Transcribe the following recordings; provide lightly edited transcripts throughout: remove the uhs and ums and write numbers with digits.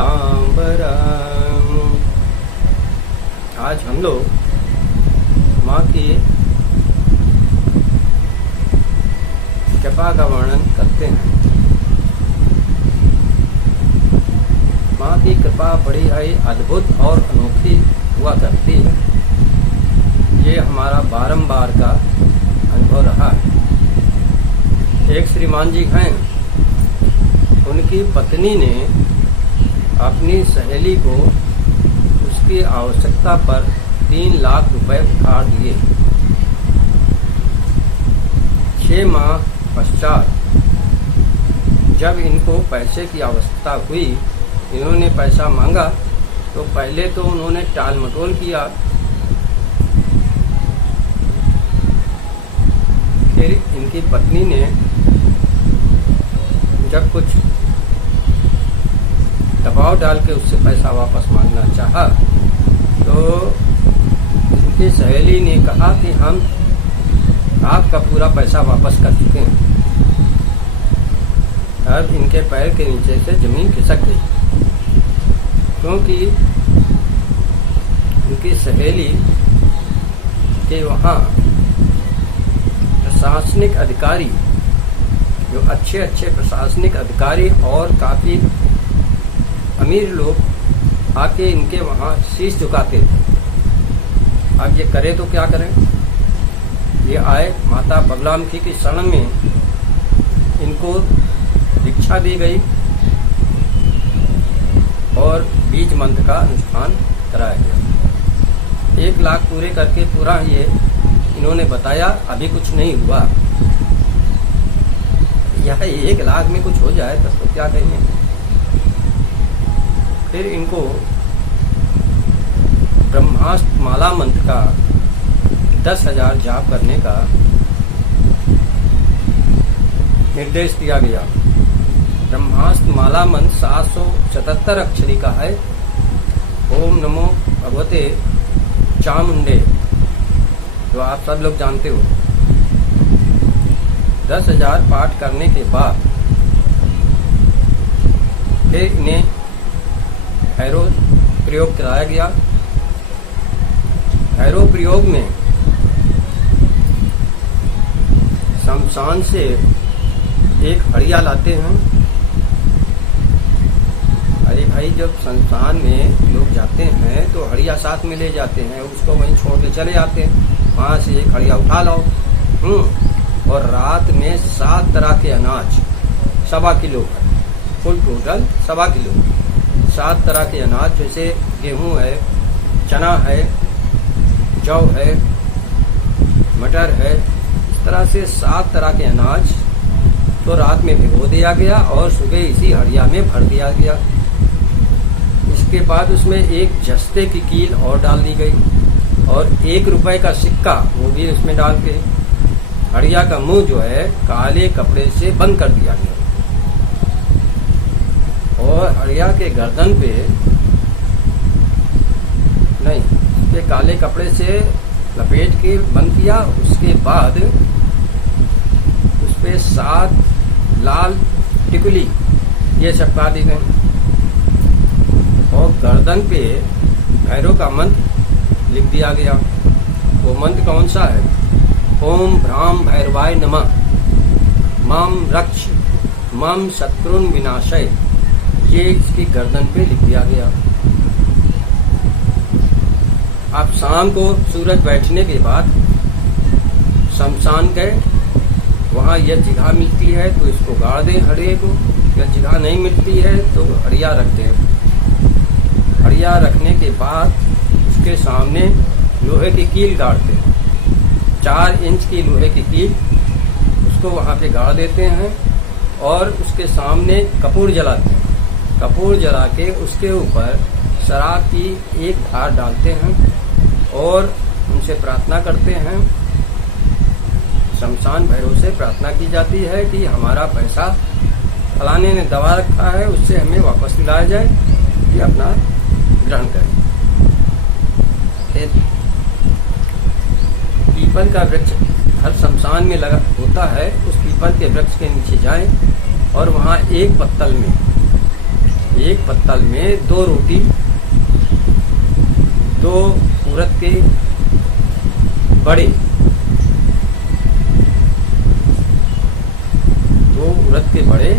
पीतांबरा। आज हम लोग माँ की कृपा का वर्णन करते हैं। माँ की कृपा बड़ी ही अद्भुत और अनोखी हुआ करती है। ये हमारा बारंबार का अनुभव रहा है। एक श्रीमान जी हैं, उनकी पत्नी ने अपनी सहेली को उसकी आवश्यकता पर 3 लाख रुपए उधार दिए। 6 माह पश्चात जब इनको पैसे की आवश्यकता हुई, इन्होंने पैसा मांगा तो पहले तो उन्होंने टाल मटोल किया। फिर इनकी पत्नी ने जब कुछ दबाव डाल के उससे पैसा वापस मांगना चाहा तो इनकी सहेली ने कहा कि हम आपका पूरा पैसा वापस कर चुके हैं। अब इनके पैर के नीचे से जमीन खिसक गई, क्योंकि उनकी सहेली के वहाँ प्रशासनिक अधिकारी, जो अच्छे अच्छे प्रशासनिक अधिकारी और काफी अमीर लोग आके इनके वहाँ शीश झुकाते थे। अब ये करे तो क्या करें। ये आए, माता बगलामुखी की शरण में इनको दीक्षा दी गई और बीज मंत्र का अनुष्ठान कराया गया। 1 लाख पूरे करके पूरा ये इन्होंने बताया, अभी कुछ नहीं हुआ। यह 1 लाख में कुछ हो जाए तब तो क्या कहेंगे। फिर इनको ब्रह्मास्त्र माला मंत्र का 10,000 जाप करने का निर्देश दिया गया। ब्रह्मास्त्र माला मंत्र 777 अक्षरी का है। ओम नमो भगवते चामुंडे, जो आप सब लोग जानते हो। 10,000 पाठ करने के बाद फिर इन्हें भैरव प्रयोग कराया गया। भैरव प्रयोग में शमशान से एक हड़िया लाते हैं। अरे भाई, जब शमशान में लोग जाते हैं तो हड़िया साथ में ले जाते हैं, उसको वहीं छोड़ के चले जाते हैं। वहां से एक हड़िया उठा लाओ। और रात में 7 तरह के अनाज, 1.25 किलो, फुल टोटल 1.25 किलो, 7 तरह के अनाज, जैसे गेहूं है, चना है, जौ है, मटर है, इस तरह से 7 तरह के अनाज तो रात में भिगो दिया गया और सुबह इसी हड़िया में भर दिया गया। इसके बाद उसमें एक जस्ते की कील और डाल दी गई और 1 रुपए का सिक्का वो भी उसमें डाल के हड़िया का मुंह जो है काले कपड़े से बंद कर दिया गया और हड़िया के गर्दन पे नहीं, उसके काले कपड़े से लपेट के बंद किया। उसके बाद उस पे 7 लाल टिकुली ये चिपका दी गई और गर्दन पे भैरव का मंत्र लिख दिया गया। वो मंत्र कौन सा है? ओम भ्राम भैरवाय नमः, मम रक्ष मम शत्रुन विनाशय। ये इसकी गर्दन पे लिख दिया गया। आप शाम को सूरज बैठने के बाद शमशान गए, वहाँ यह जगह मिलती है तो इसको गाड़ दें हड़िये को, या जगह नहीं मिलती है तो हड़िया रख दें। हड़िया रखने के बाद उसके सामने लोहे की कील गाड़ते हैं, 4 इंच की लोहे की कील, उसको वहाँ पे गाड़ देते हैं और उसके सामने कपूर जलाते हैं। कपूर जला के उसके ऊपर शराब की एक धार डालते हैं और उनसे प्रार्थना करते हैं। शमशान भैरव से प्रार्थना की जाती है कि हमारा पैसा फलाने ने दबा रखा है, उससे हमें वापस दिलाया जाए, ये अपना ग्रहण करें। पीपल का वृक्ष हर शमशान में लगा होता है, उस पीपल के वृक्ष के नीचे जाएं और वहाँ एक पत्तल में एक पत्तल में 2 रोटी, 2 उड़द के बड़े, 2 उड़द के बड़े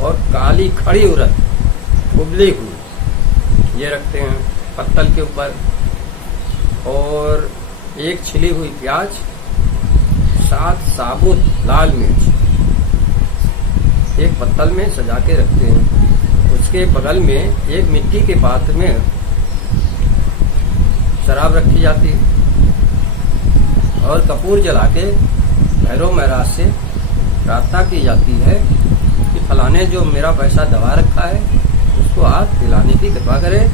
और काली खड़ी उड़द उबली हुई ये रखते हैं पत्तल के ऊपर, और 1 छिली हुई प्याज, 7 साबुत लाल मिर्च एक पत्तल में सजा के रखते हैं। उसके बगल में एक मिट्टी के पात्र में शराब रखी जाती है और कपूर जला के भैरव महाराज से प्रार्थना की जाती है कि फलाने जो मेरा पैसा दबा रखा है उसको आप दिलाने की कृपा करें,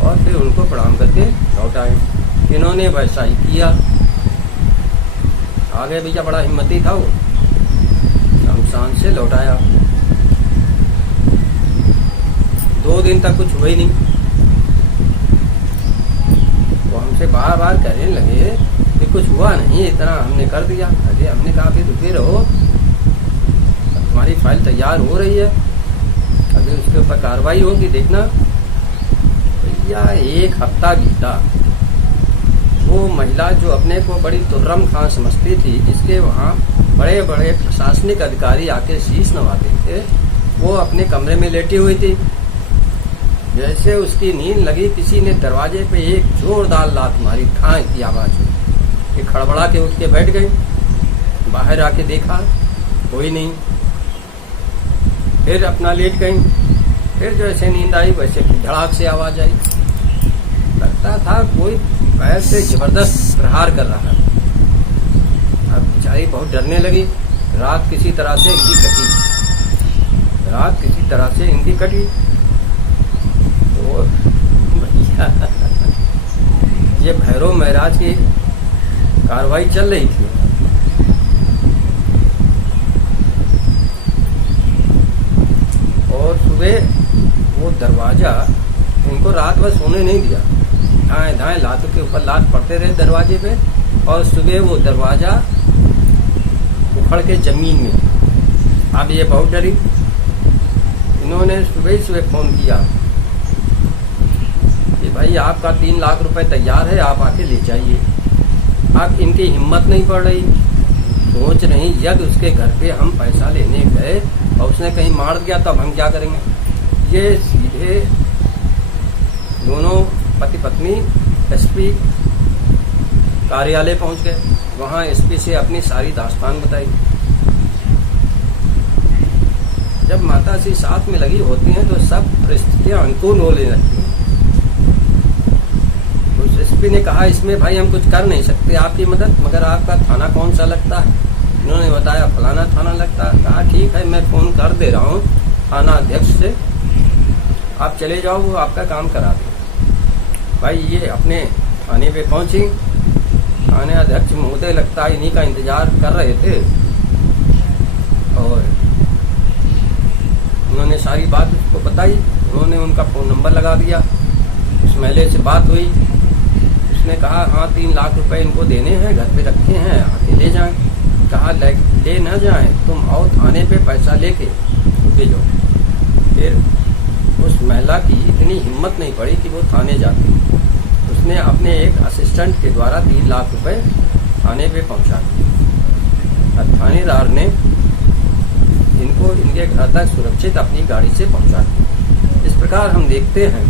और फिर उनको प्रणाम करके लौटाएं। इन्होंने वैसा ही किया। आगे भैया बड़ा हिम्मती था, वो शमशान से लौटाया। 2 दिन तक कुछ हुआ ही नहीं। वो हमसे बार बार कहने लगे कि कुछ हुआ नहीं, इतना हमने कर दिया। अरे हमने कहा फिर रुके रहो, तुम्हारी फाइल तैयार हो रही है, अभी उसके ऊपर कार्रवाई होगी, देखना। भैया 1 हफ्ता बीता। वो महिला जो अपने को बड़ी तुर्रम खां समझती थी, जिसके वहाँ बड़े बड़े प्रशासनिक अधिकारी आके शीश नवाते थे, वो अपने कमरे में लेटी हुई थी। जैसे उसकी नींद लगी, किसी ने दरवाजे पे एक जोरदार लात मारी, ठां की आवाज हुई। ये खड़बड़ा के उठ के बैठ गई। बाहर आके देखा कोई नहीं, फिर अपना लेट गई। फिर जैसे नींद आई वैसे धड़ाक से आवाज आई। लगता था कोई पैर से जबरदस्त प्रहार कर रहा है। अब बेचारी बहुत डरने लगी। रात किसी तरह से इनकी कटी। और भैया ये भैरव महाराज की कार्रवाई चल रही थी। और सुबह वो दरवाजा इनको रात भर सोने नहीं दिया, दाएं दाएं लातों के ऊपर लात पड़ते रहे दरवाजे पे, और सुबह वो दरवाजा उखड़ के जमीन में। अब ये बहुत डरी। इन्होंने सुबह सुबह फोन किया कि भाई आपका 3 लाख रुपए तैयार है, आप आके ले जाइए। अब इनकी हिम्मत नहीं पड़ रही, सोच रही यदि उसके घर पे हम पैसा लेने गए और उसने कहीं मार दिया तो अब हम क्या करेंगे। ये सीधे दोनों पति पत्नी एसपी कार्यालय पहुंच गए। वहां एसपी से अपनी सारी दास्तान बताई। जब माता जी साथ में लगी होती हैं तो सब परिस्थितियां अनुकूल होने लगती हैं। तो एसपी ने कहा इसमें भाई हम कुछ कर नहीं सकते आपकी मदद, मगर आपका थाना कौन सा लगता है। इन्होंने बताया फलाना थाना लगता है। कहा ठीक है, मैं फोन कर दे रहा हूँ थाना अध्यक्ष से, आप चले जाओ, वो आपका काम करा दे। भाई ये अपने थाने पे पहुंची। थाने अध्यक्ष महोदय लगता है इन्हीं का इंतजार कर रहे थे, और उन्होंने सारी बात उसको बताई। उन्होंने उनका फोन नंबर लगा दिया। उस महिला से बात हुई। उसने कहा हाँ 3 लाख रुपए इनको देने हैं, घर पे रखे हैं, आके ले जाएं। कहा ले न जाएं, तुम आओ थाने पे पैसा लेके भेजो। फिर उस महिला की इतनी हिम्मत नहीं पड़ी कि वो थाने जाती। उसने अपने एक असिस्टेंट के द्वारा 3 लाख रुपए थाने पे पहुंचा दिए। थानेदार ने इनको इनके घर तक सुरक्षित अपनी गाड़ी से पहुंचा दिया। इस प्रकार हम देखते हैं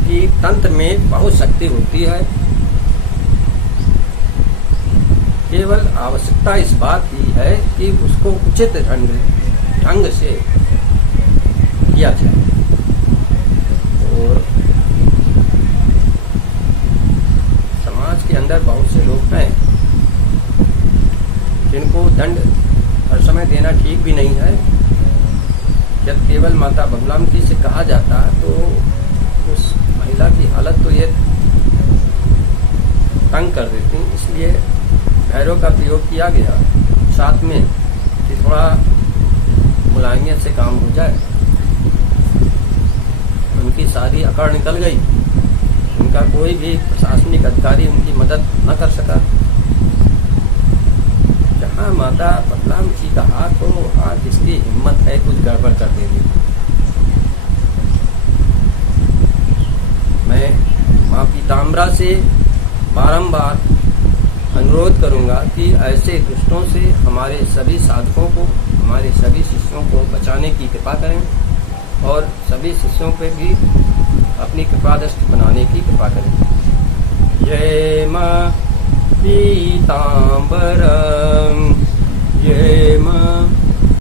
कि तंत्र में बहुत शक्ति होती है। केवल आवश्यकता इस बात की है कि उसको उचित ढंग से किया जाए। और समाज के अंदर बहुत से लोग हैं जिनको दंड हर समय देना ठीक भी नहीं है। जब केवल माता बगलामुखी से कहा जाता है तो उस महिला की हालत तो ये तंग कर देती, इसलिए भैरव का प्रयोग किया गया साथ में कि थोड़ा मुलायमियत से काम हो जाए। उनकी सारी अकड़ निकल गई। उनका कोई भी प्रशासनिक अधिकारी उनकी मदद न कर सका। जहाँ माता बगलामुखी का हाथ हो, वहाँ किसकी हिम्मत है कुछ गड़बड़ कर देने। माँ पीताम्बरा से बारंबार अनुरोध करूंगा कि ऐसे दुष्टों से हमारे सभी साधकों को, हमारे सभी शिष्यों को बचाने की कृपा करें और सभी शिष्यों पे भी अपनी कृपा दृष्टि बनाने की कृपा करें। जय माँ पीताम्बरम, जय माँ